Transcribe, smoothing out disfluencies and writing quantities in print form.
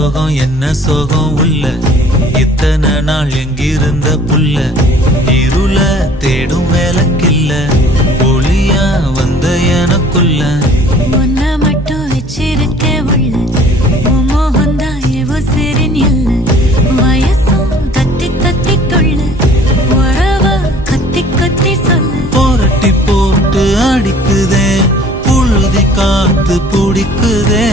சோகம் என்ன சோகம் உள்ள இத்தனை நாள் எங்கிருந்த புல்ல இருள தேடும் வேலைக்கில்ல ஒளியா வந்த எனக்குள்ள உன்ன மட்டும் வச்சிருக்க உள்ள மோகந்தான் எவோ சிறின் இல்ல வயசும் தத்தி தத்தி கொள்ள உறவ கத்தி கத்தி சொல்ல போரட்டி போட்டு அடிக்குதே புழுதி காத்து பிடிக்குதே